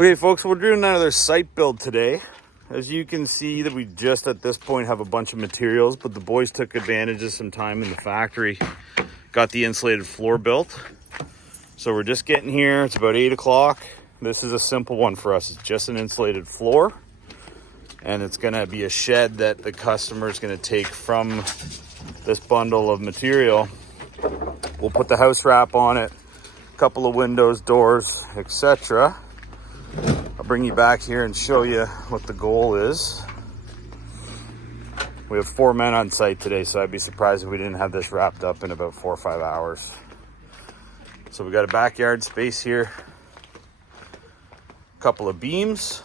Okay folks, we're doing another site build today. As you can see that we just at this point have a bunch of materials, but the boys took advantage of some time in the factory, got the insulated floor built. So we're just getting here, it's about 8 o'clock. This is a simple one for us, it's just an insulated floor. And it's gonna be a shed that the customer is gonna take from this bundle of material. We'll put the house wrap on it, a couple of windows, doors, etc. I'll bring you back here and show you what the goal is. We have 4 men on site today, so I'd be surprised if we didn't have this wrapped up in about 4 or 5 hours. So we got a backyard space here, a couple of beams.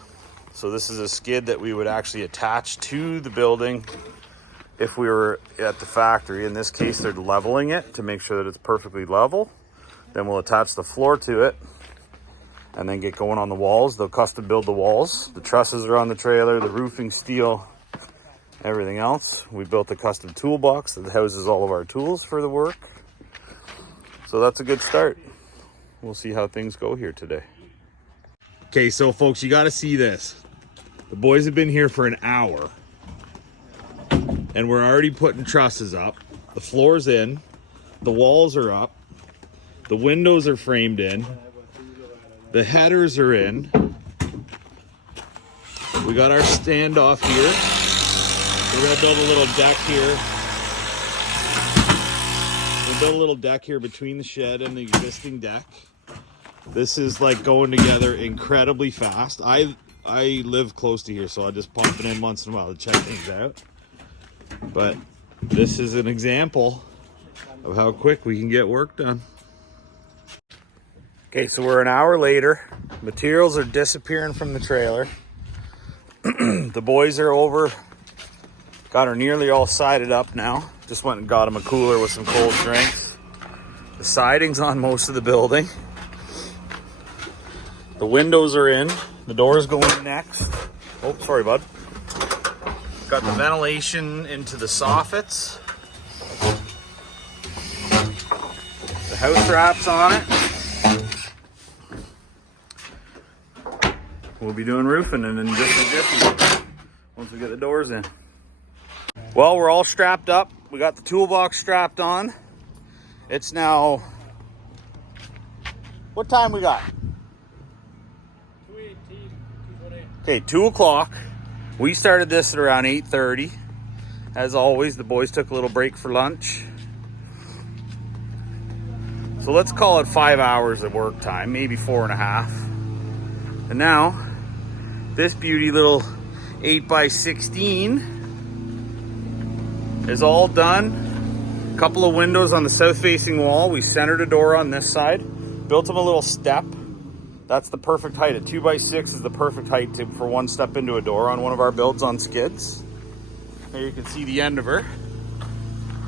So this is a skid that we would actually attach to the building if we were at the factory. In this case, they're leveling it to make sure that it's perfectly level. Then we'll attach the floor to it and then get going on the walls. They'll custom build the walls. The trusses are on the trailer, the roofing steel, everything else. We built a custom toolbox that houses all of our tools for the work. So that's a good start. We'll see how things go here today. Okay, so folks, you got to see this. The boys have been here for an hour and we're already putting trusses up. The floor's in, the walls are up, the windows are framed in, the headers are in. We got our standoff here. We're gonna build a little deck here. We'll build a little deck here between the shed and the existing deck. This is like going together incredibly fast. I live close to here, so I just pump it in once in a while to check things out. But this is an example of how quick we can get work done. Okay, so we're an hour later. Materials are disappearing from the trailer. The boys are over. Got her nearly all sided up now. Just went and got them a cooler with some cold drinks. The siding's on most of the building. The windows are in. The doors go in next. Oh, sorry, bud. Got the ventilation into the soffits. The house wraps on it. We'll be doing roofing and then just once we get the doors in. Well, we're all strapped up. We got the toolbox strapped on. It's now, what time we got? 2:18, 2:20. Okay, 2 o'clock. We started this at around 8:30. As always, the boys took a little break for lunch. So let's call it 5 hours of work time, maybe 4.5. And now, this beauty little 8x16 is all done. A couple of windows on the south facing wall. We centered a door on this side. Built them a little step. That's the perfect height. A 2x6 is the perfect height for one step into a door on one of our builds on skids. There you can see the end of her.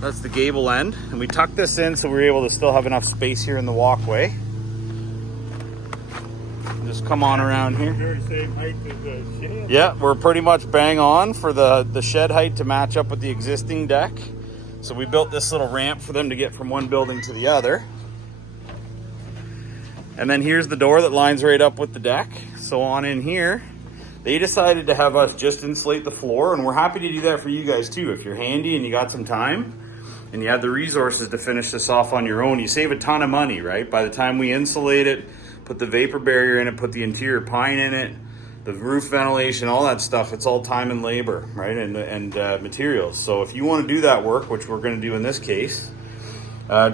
That's the gable end. And we tucked this in so we were able to still have enough space here in the walkway. Just come on around here. Very same height as the shed. Yeah, we're pretty much bang on for the shed height to match up with the existing deck. So we built this little ramp for them to get from one building to the other. And then here's the door that lines right up with the deck. So on in here, they decided to have us just insulate the floor, and we're happy to do that for you guys too. If you're handy and you got some time and you have the resources to finish this off on your own, you save a ton of money, right? By the time we insulate it, put the vapor barrier in it, put the interior pine in it, the roof ventilation, all that stuff, it's all time and labor, right? And materials. So if you want to do that work, which we're going to do in this case,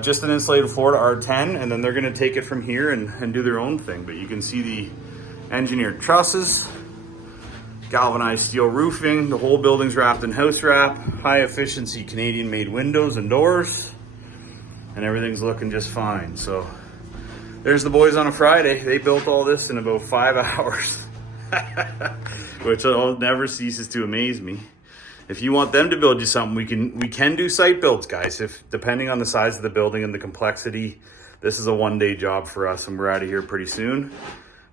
just an insulated floor to R10, and then they're going to take it from here and do their own thing. But you can see the engineered trusses, galvanized steel roofing, the whole building's wrapped in house wrap, high efficiency Canadian made windows and doors, and everything's looking just fine. So there's the boys on a Friday. They built all this in about 5 hours, which never ceases to amaze me. If you want them to build you something, we can do site builds, guys. If depending on the size of the building and the complexity, this is a one-day job for us, and we're out of here pretty soon.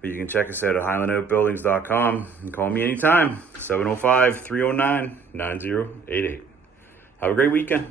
But you can check us out at highlandoutbuildings.com and call me anytime, 705-309-9088. Have a great weekend.